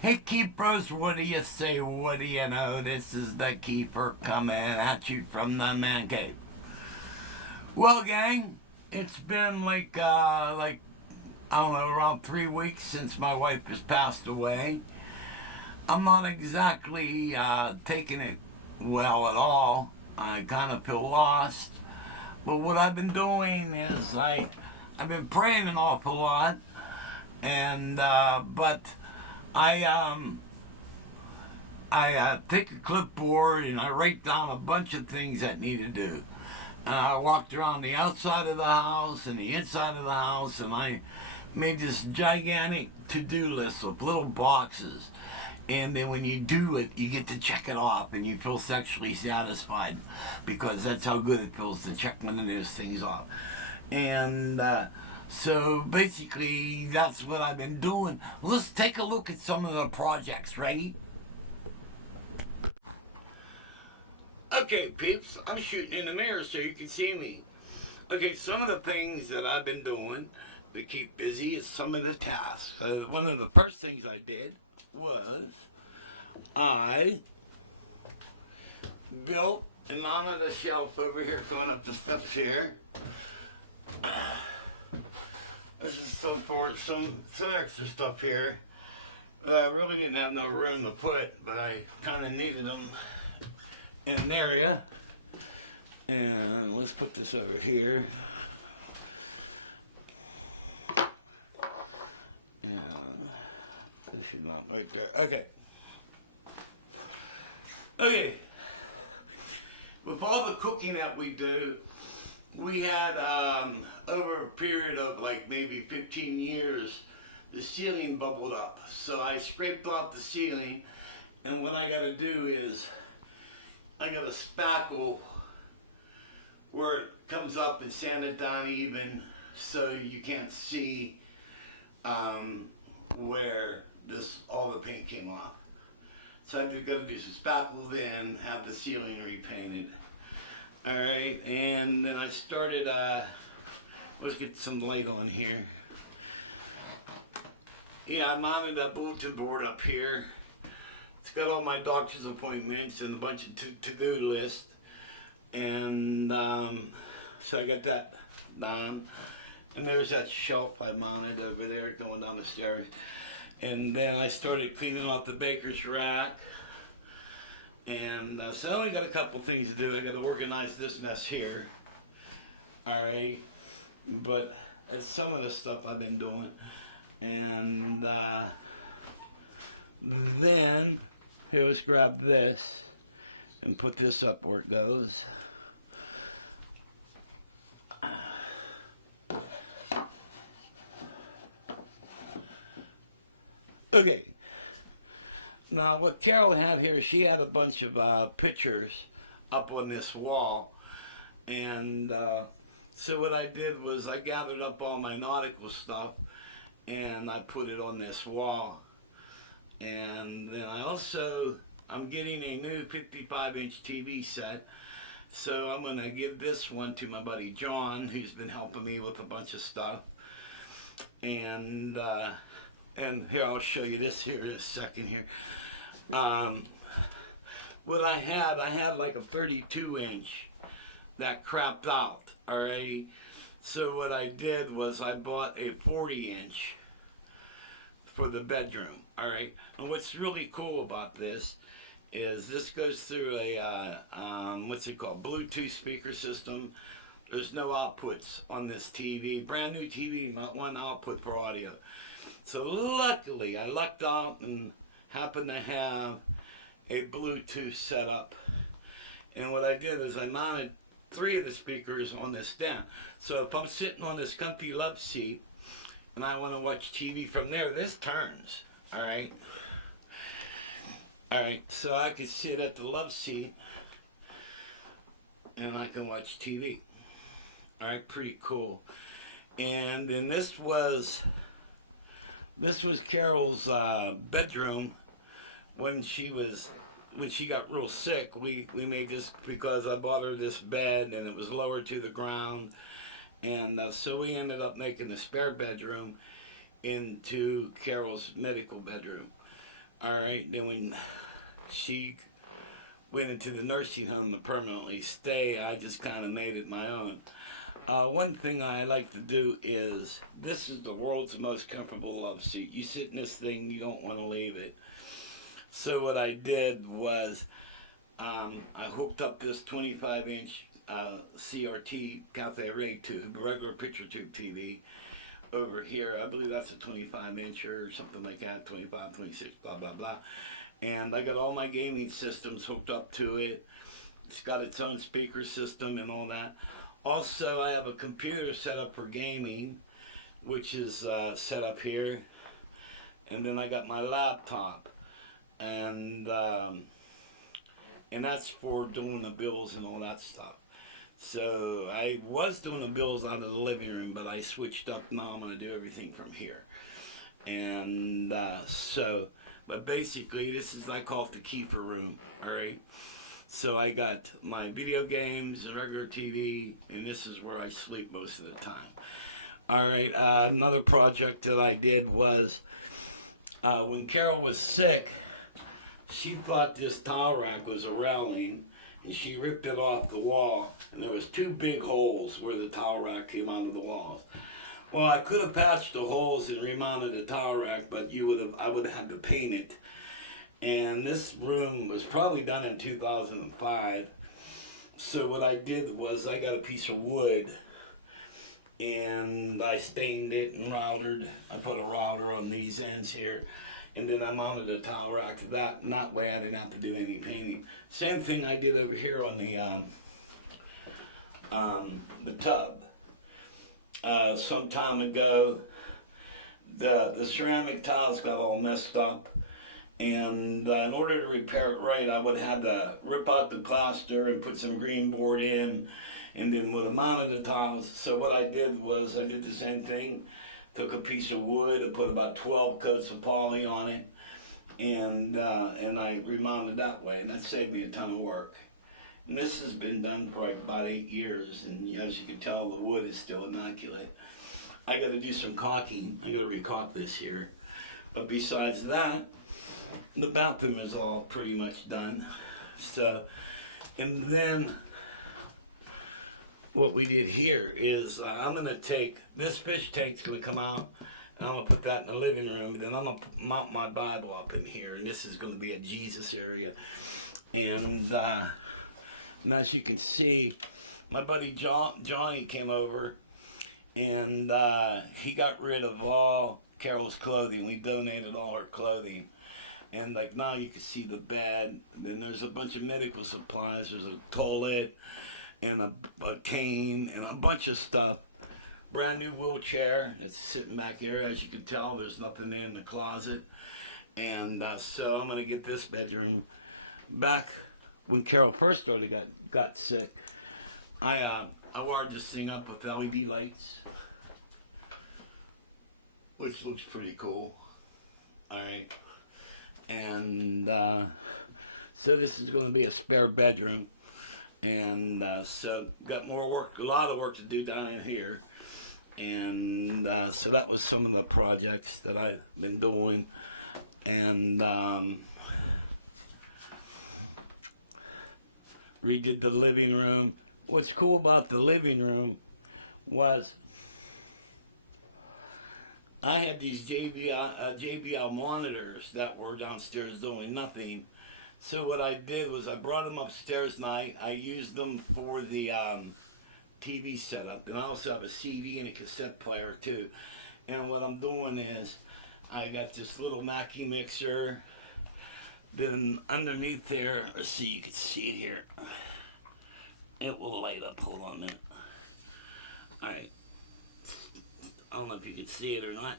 Hey keepers, what do you say? What do you know? This is the keeper coming at you from the man cave. Well, gang, it's been like I don't know, around 3 weeks since my wife has passed away. I'm not exactly taking it well at all. I kind of feel lost. But what I've been doing is I've been praying an awful lot, and but I I take a clipboard and I write down a bunch of things that need to do. And I walked around the outside of the house and the inside of the house, and I made this gigantic to-do list of little boxes. And then when you do it, you get to check it off, and you feel sexually satisfied because that's how good it feels to check one of those things off. And so basically, that's what I've been doing. Let's take a look at some of the projects. Ready? Okay, peeps, I'm shooting in the mirror so you can see me. Okay, some of the things that I've been doing to keep busy is some of the tasks. One of the first things I did was I built and mounted a shelf over here going up the steps here. This is some extra stuff here that I really didn't have no room to put, but I kind of needed them in an area. And let's put this over here. And this should not right there. Okay. Okay. With all the cooking that we do, we had over a period of like maybe 15 years, the ceiling bubbled up. So I scraped off the ceiling, and what I got to do is I got to spackle where it comes up and sand it down even so you can't see where all the paint came off. So I've got to do some spackle, then have the ceiling repainted. Alright, and then I started, let's get some light on here. Yeah, I mounted a bulletin board up here. It's got all my doctor's appointments and a bunch of to-do lists. And so I got that done. And there's that shelf I mounted over there going down the stairs. And then I started cleaning off the baker's rack. And so I only got a couple things to do. I got to organize this mess here. Alright. But that's some of the stuff I've been doing. And then, here, let's grab this and put this up where it goes. Okay. Now, what Carol had here, she had a bunch of pictures up on this wall. And so what I did was I gathered up all my nautical stuff and I put it on this wall. And then I'm getting a new 55-inch TV set. So I'm going to give this one to my buddy John, who's been helping me with a bunch of stuff. And here, I'll show you this here in a second here. What I had like a 32-inch that crapped out, alright? So what I did was I bought a 40-inch for the bedroom, alright? And what's really cool about this is this goes through a, what's it called, Bluetooth speaker system. There's no outputs on this TV. Brand new TV, not one output for audio. So luckily, I lucked out and happened to have a Bluetooth setup. And what I did is I mounted 3 of the speakers on this stand. So if I'm sitting on this comfy love seat and I want to watch TV from there, this turns, alright? Alright, so I can sit at the love seat and I can watch TV. Alright, pretty cool. And then this was Carol's bedroom when she got real sick. We made this because I bought her this bed and it was lower to the ground. And so we ended up making the spare bedroom into Carol's medical bedroom. Alright, then when she went into the nursing home to permanently stay, I just kind of made it my own. One thing I like to do is, this is the world's most comfortable love seat. You sit in this thing, you don't want to leave it. So what I did was, I hooked up this 25-inch CRT cafe ray tube, regular picture tube TV, over here. I believe that's a 25-inch or something like that, 25, 26, blah, blah, blah. And I got all my gaming systems hooked up to it. It's got its own speaker system and all that. Also, I have a computer set up for gaming, which is set up here. And then I got my laptop. And that's for doing the bills and all that stuff. So I was doing the bills out of the living room, but I switched up. Now I'm going to do everything from here. And but basically this is, I call it the kefir room, alright? So I got my video games and regular TV, and this is where I sleep most of the time. Alright, another project that I did was, when Carol was sick, she thought this towel rack was a railing, and she ripped it off the wall, and there was 2 big holes where the towel rack came out of the walls. Well, I could have patched the holes and remounted the towel rack, but I would have had to paint it. And this room was probably done in 2005. So what I did was I got a piece of wood, and I stained it and routered. I put a router on these ends here. And then I mounted a towel rack to that, and that way I didn't have to do any painting. Same thing I did over here on the tub. Some time ago, the ceramic tiles got all messed up, and in order to repair it right, I would have had to rip out the plaster and put some green board in, and then would have mounted the tiles. So what I did was I did the same thing. Took a piece of wood and put about 12 coats of poly on it, and I remounted that way, and that saved me a ton of work. And this has been done for about 8 years, and as you can tell, the wood is still immaculate. I got to do some caulking. I got to recaulk this here, but besides that, the bathroom is all pretty much done. So, and then what we did here is I'm going to take, this fish tank's going to come out, and I'm going to put that in the living room, and then I'm going to mount my Bible up in here, and this is going to be a Jesus area. And as you can see, my buddy Johnny came over, and he got rid of all Carol's clothing. We donated all her clothing. And like now you can see the bed, and then there's a bunch of medical supplies, there's a toilet, and a cane, and a bunch of stuff. Brand new wheelchair, it's sitting back here. As you can tell, there's nothing in the closet. And so I'm going to get this bedroom. Back when Carol first started got sick, I wired this thing up with LED lights, which looks pretty cool. Alright. And so this is going to be a spare bedroom. And so got more work, a lot of work to do down in here. And so that was some of the projects that I've been doing. And redid the living room. What's cool about the living room was I had these JBL monitors that were downstairs doing nothing. So what I did was I brought them upstairs, and I used them for the TV setup. And I also have a CD and a cassette player too. And what I'm doing is I got this little Mackie mixer. Then underneath there, let's see, you can see it here. It will light up. Hold on a minute. Alright. I don't know if you can see it or not.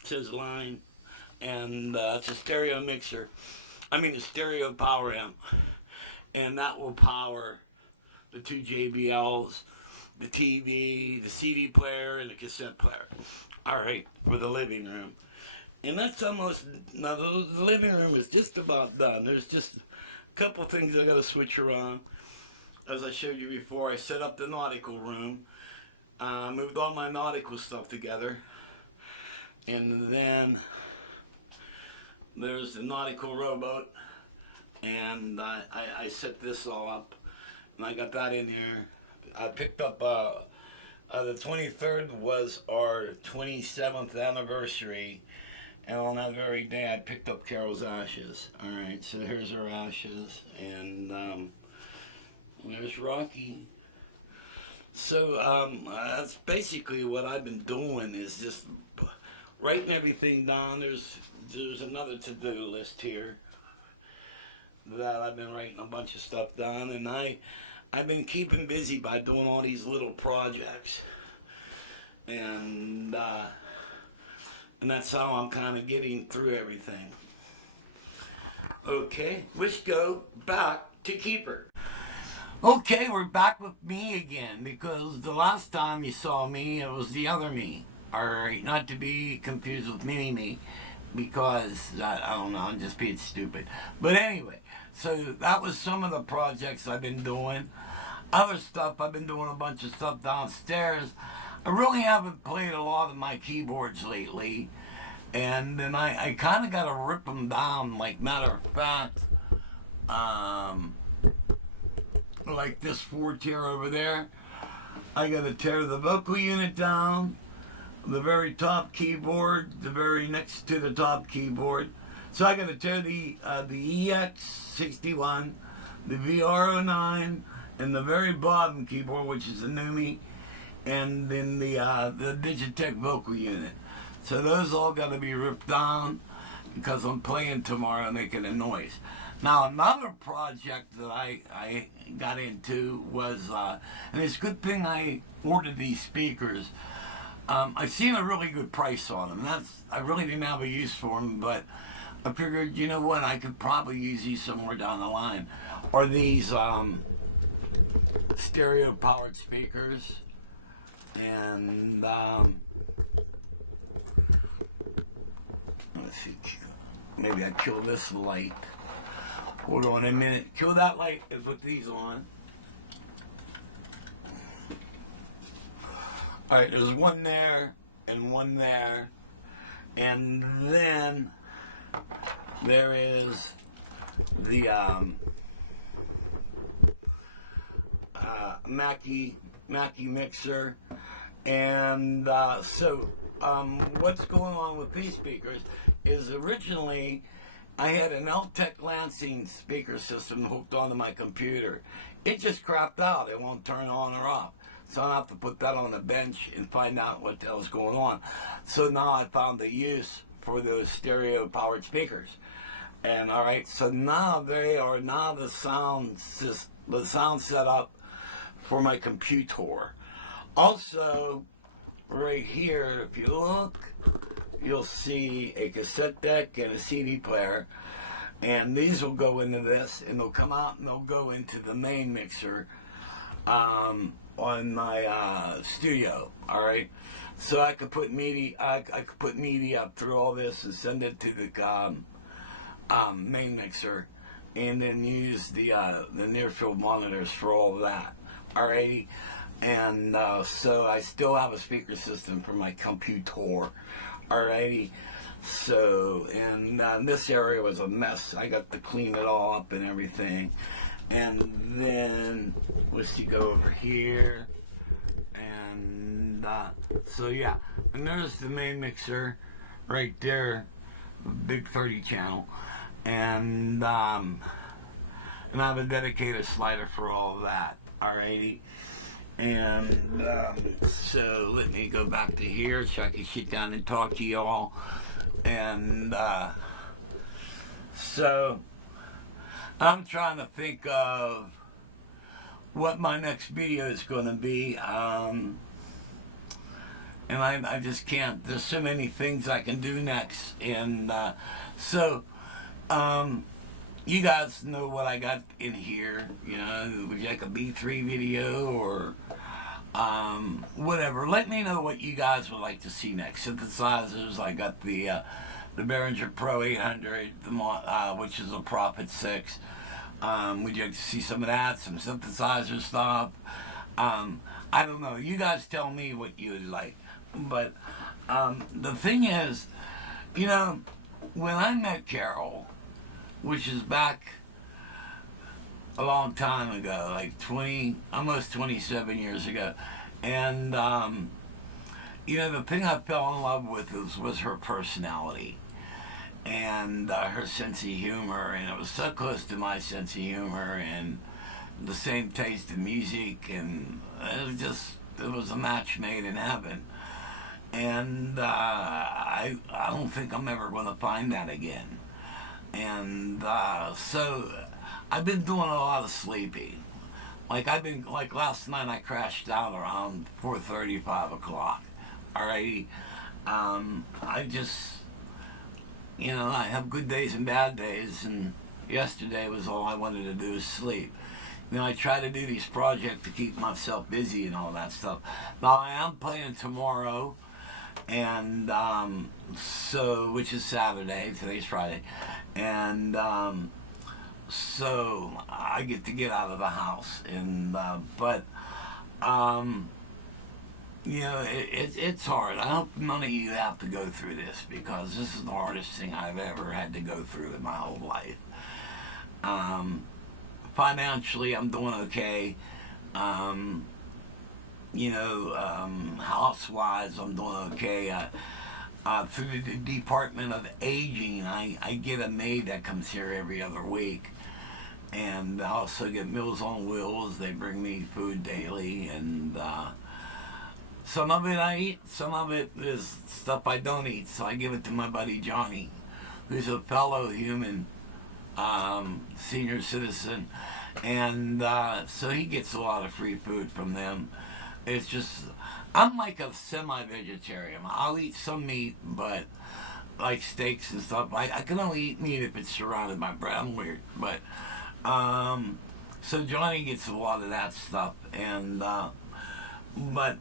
It says line. And it's a stereo mixer. I mean a stereo power amp. And that will power the 2 JBLs, the TV, the CD player, and the cassette player. Alright, for the living room. And that's almost, now the living room is just about done. There's just a couple things I got to switch around. As I showed you before, I set up the nautical room. Moved all my nautical stuff together. And then there's the nautical rowboat, and I set this all up, and I got that in here. I picked up, the 23rd was our 27th anniversary, and on that very day I picked up Carol's ashes. Alright, so here's her ashes, and there's Rocky. So that's basically what I've been doing, is just writing everything down. There's another to-do list here that I've been writing a bunch of stuff down, and I've been keeping busy by doing all these little projects, and that's how I'm kind of getting through everything. Okay, let's go back to Keeper. Okay, we're back with me again, because the last time you saw me, it was the other me. Alright, not to be confused with mini-me, because, I don't know, I'm just being stupid. But anyway, so that was some of the projects I've been doing. Other stuff, I've been doing a bunch of stuff downstairs. I really haven't played a lot of my keyboards lately, and then I kind of got to rip them down, like, matter of fact, like this 4-tier over there. I got to tear the vocal unit down, the very top keyboard, the very next to the top keyboard. So I got to tear the EX61, the VR09, and the very bottom keyboard, which is the Numi, and then the Digitech vocal unit. So those all got to be ripped down, because I'm playing tomorrow making a noise. Now, another project that I got into was, and it's a good thing I ordered these speakers. I seen a really good price on them. I really didn't have a use for them, but I figured, you know what, I could probably use these somewhere down the line. Or these stereo powered speakers, and let's see, maybe I kill this light. Hold on a minute. Kill that light and put these on. Alright, there's one there and one there. And then there is the Mackie mixer. And so what's going on with these speakers is originally I had an L-Tech Lansing speaker system hooked onto my computer. It just crapped out. It won't turn on or off. So I have to put that on the bench and find out what the hell's going on. So now I found a use for those stereo powered speakers. And alright, so now they are the sound setup for my computer. Also, right here, if you look, you'll see a cassette deck and a CD player, and these will go into this, and they'll come out and they'll go into the main mixer on my studio. All right, so I could put media, I could put media up through all this and send it to the main mixer, and then use the near field monitors for all of that. Alrighty. And so I still have a speaker system for my computer. Alrighty. So, and this area was a mess. I got to clean it all up and everything. And then, let's see, go over here. And so, yeah. And there's the main mixer right there. The big 30 channel. And I have a dedicated slider for all of that. Alrighty. And so let me go back to here so I can sit down and talk to y'all. And so I'm trying to think of what my next video is going to be. And I just can't. There's so many things I can do next. And so you guys know what I got in here. You know, would you like a B3 video or whatever? Let me know what you guys would like to see next. Synthesizers, I got the Behringer Pro 800, which is a Prophet 6. Would you like to see some of that? Some synthesizer stuff? I don't know. You guys tell me what you would like. But the thing is, you know, when I met Carol, which is back a long time ago, like 20, almost 27 years ago, and you know, the thing I fell in love with was her personality and her sense of humor, and it was so close to my sense of humor and the same taste in music, and it was a match made in heaven. And I don't think I'm ever going to find that again. And so I've been doing a lot of sleeping. Like last night I crashed out around 4:30, 5 o'clock. Alrighty, I just, you know, I have good days and bad days, and yesterday was all I wanted to do is sleep. You know, I try to do these projects to keep myself busy and all that stuff. Now I am playing tomorrow, and so, which is Saturday. Today's Friday, and so I get to get out of the house, and but you know, it's hard. I hope none of you have to go through this, because this is the hardest thing I've ever had to go through in my whole life. Financially, I'm doing okay. You know, house-wise, I'm doing okay. Through the Department of Aging, I get a maid that comes here every other week. And I also get Meals on Wheels. They bring me food daily, and some of it I eat, some of it is stuff I don't eat. So I give it to my buddy Johnny, who's a fellow human senior citizen, and so he gets a lot of free food from them. It's just, I'm like a semi-vegetarian. I'll eat some meat, but like steaks and stuff, I can only eat meat if it's surrounded by bread. I'm weird, but so Johnny gets a lot of that stuff, and but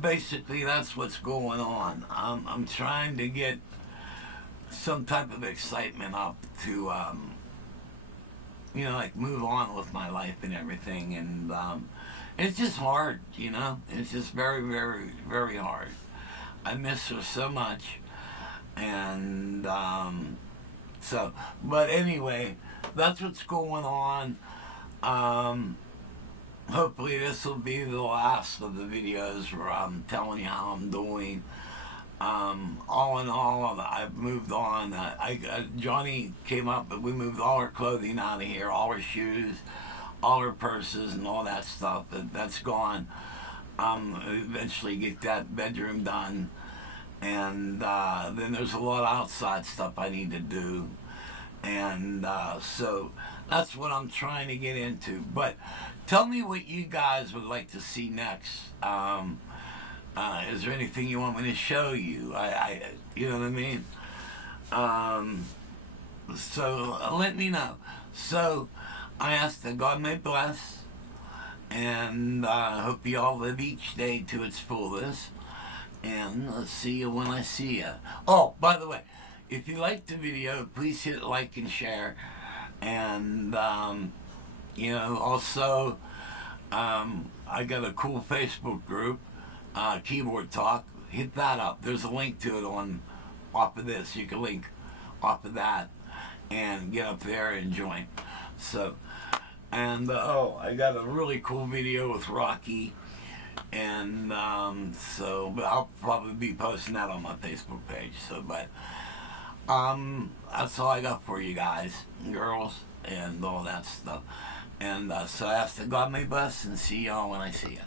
basically that's what's going on. I'm trying to get some type of excitement up to you know, like move on with my life and everything, and it's just hard, you know. It's just very, very, very hard. I miss her so much, and so, but anyway, that's what's going on. Hopefully this will be the last of the videos where I'm telling you how I'm doing. All in all, I've moved on. Johnny came up, but we moved all her clothing out of here, all her shoes, all her purses, and all that stuff. That's gone. Eventually get that bedroom done, and then there's a lot of outside stuff I need to do, and so that's what I'm trying to get into. But tell me what you guys would like to see next. Is there anything you want me to show you? You know what I mean? So let me know. So I ask that God may bless, and I hope you all live each day to its fullest. And I'll see you when I see you. Oh, by the way, if you liked the video, please hit like and share. And you know, also I got a cool Facebook group, Keyboard Talk. Hit that up. There's a link to it on off of this. You can link off of that and get up there and join. So, and oh, I got a really cool video with Rocky, and so, but I'll probably be posting that on my Facebook page. So, but that's all I got for you guys, girls, and all that stuff. And so I ask that God may bless, and see y'all when I see you.